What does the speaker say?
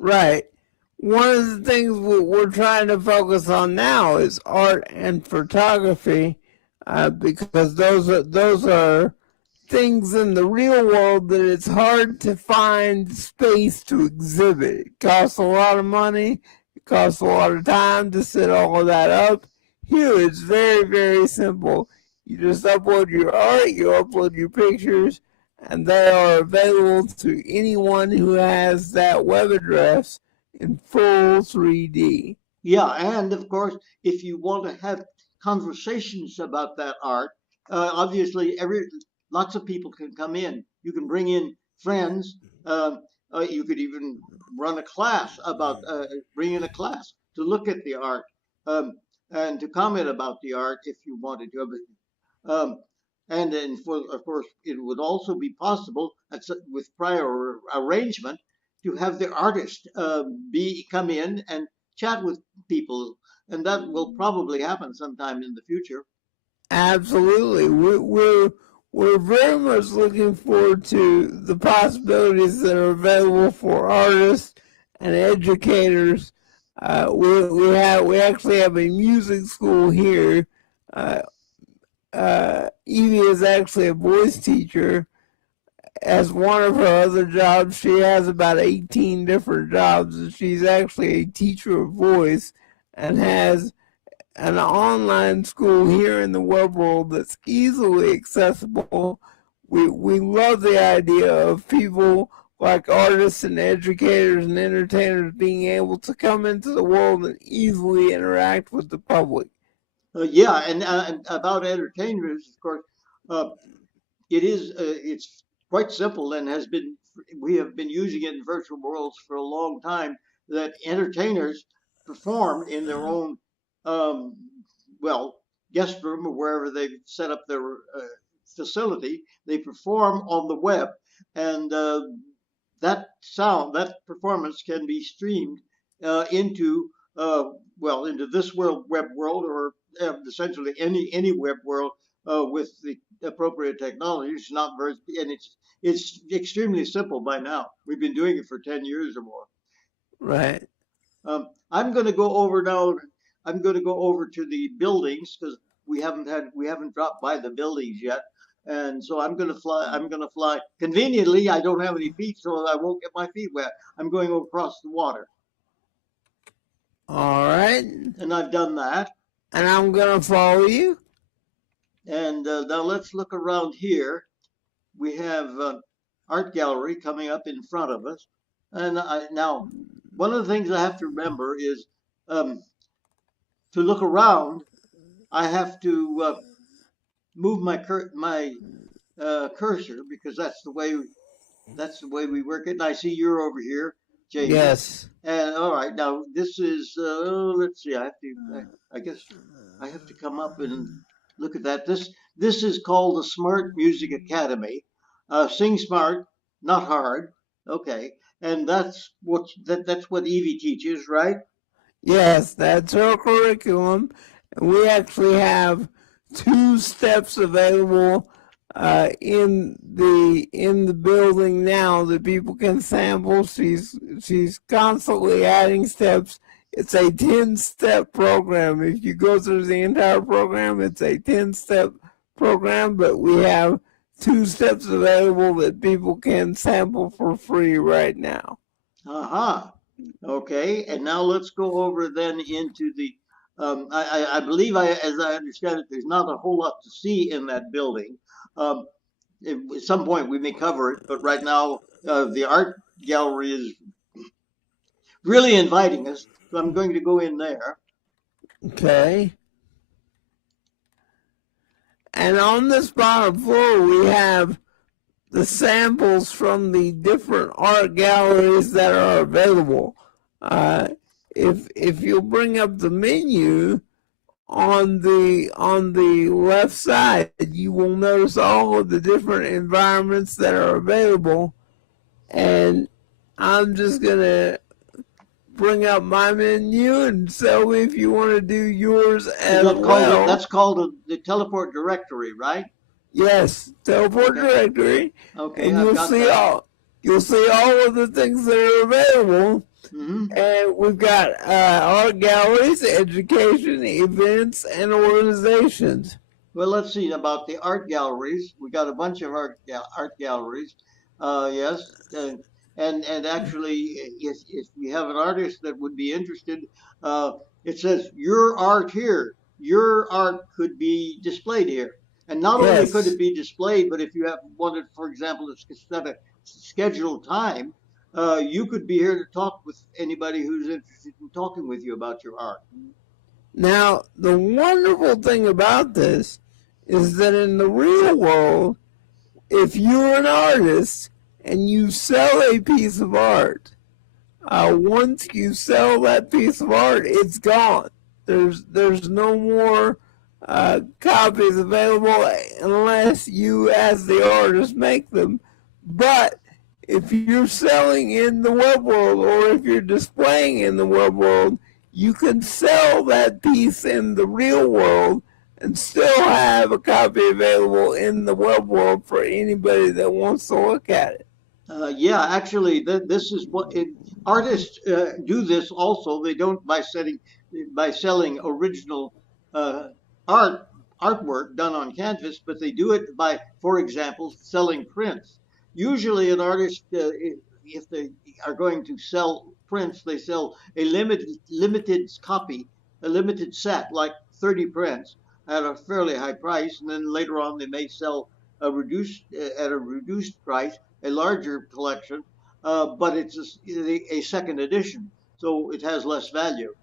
Right. One of the things we're trying to focus on now is art and photography, because those are things in the real world that it's hard to find space to exhibit. It costs a lot of money. It costs a lot of time to set all of that up. Here, it's very, very simple. You just upload your art, you upload your pictures, and they are available to anyone who has that web address in full 3D. Yeah, and of course, if you want to have conversations about that art, obviously, lots of people can come in. You can bring in friends. You could even run a class about bring in a class to look at the art um, and to comment about the art if you wanted to. Um, and then, of course, it would also be possible with prior arrangement to have the artist be come in and chat with people, and that will probably happen sometime in the future. Absolutely. We're very much looking forward to the possibilities that are available for artists and educators. We actually have a music school here. Evie is actually a voice teacher. As one of her other jobs, she has about 18 different jobs, and she's actually a teacher of voice and has an online school here in the web world that's easily accessible. We love the idea of people like artists and educators and entertainers being able to come into the world and easily interact with the public. Yeah, and about entertainers, of course, uh, it's quite simple and has been we have been using it in virtual worlds for a long time. That entertainers perform in their own um, well guest room or wherever they set up their facility. They perform on the web, and that performance can be streamed into into this web world, or essentially any web world with the appropriate technology. It's not very, and it's extremely simple by now. We've been doing it for 10 years or more. Right. I'm going to go over now. I'm going to go over to the buildings because we haven't dropped by the buildings yet. And so I'm going to fly. I'm going to fly. Conveniently, I don't have any feet, so I won't get my feet wet. I'm going across the water, All right. and I've done that. And I'm going to follow you. And now let's look around here. We have art gallery coming up in front of us. And now, one of the things I have to remember is um, to look around. I have to move my cursor because that's the way we work it. And I see you're over here, Jamie. Yes. And all right, now this is let's see. I guess I have to come up and look at that. This is called the Smart Music Academy. Sing smart, not hard. Okay, and that's what Evie teaches, right? Yes, that's our curriculum. And we actually have 2 steps available in the building now that people can sample. She's constantly adding steps. It's a 10-step program. If you go through the entire program, it's a 10-step program, but we have 2 steps available that people can sample for free right now. Uh-huh. Okay, and now let's go over then into the I believe as I understand it, there's not a whole lot to see in that building. Um, at some point we may cover it, but right now the art gallery is really inviting us. So I'm going to go in there. Okay. And on this bottom floor, we have the samples from the different art galleries that are available. If you'll bring up the menu on the left side, you will notice all of the different environments that are available. And I'm just gonna bring up my menu, and Selby, if you want to do yours as well. That's called the teleport directory, right? Yes, teleport directory. Okay, And you'll see all of the things that are available. Hmm. And we've got art galleries, education, events, and organizations. Well, let's see about the art galleries. We got a bunch of art galleries. Yes, and actually, if we have an artist that would be interested, uh, it says your art here. Your art could be displayed here, and not only could Yes. it be displayed, but if you have wanted, for example, to set a scheduled time, you could be here to talk with anybody who's interested in talking with you about your art. Now, the wonderful thing about this is that in the real world, if you're an artist and you sell a piece of art, once you sell that piece of art, it's gone. There's no more copies available unless you, as the artist, make them. But if you're selling in the web world or if you're displaying in the web world, you can sell that piece in the real world and still have a copy available in the web world for anybody that wants to look at it. Yeah, actually, this is what artists do. This also, they don't by selling original uh, art artwork done on canvas, but they do it by, for example, selling prints. Usually, an artist, if they are going to sell prints, they sell a limited copy, a limited set, like 30 prints at a fairly high price, and then later on they may sell a reduced at a reduced price a larger collection, but it's a second edition, so it has less value.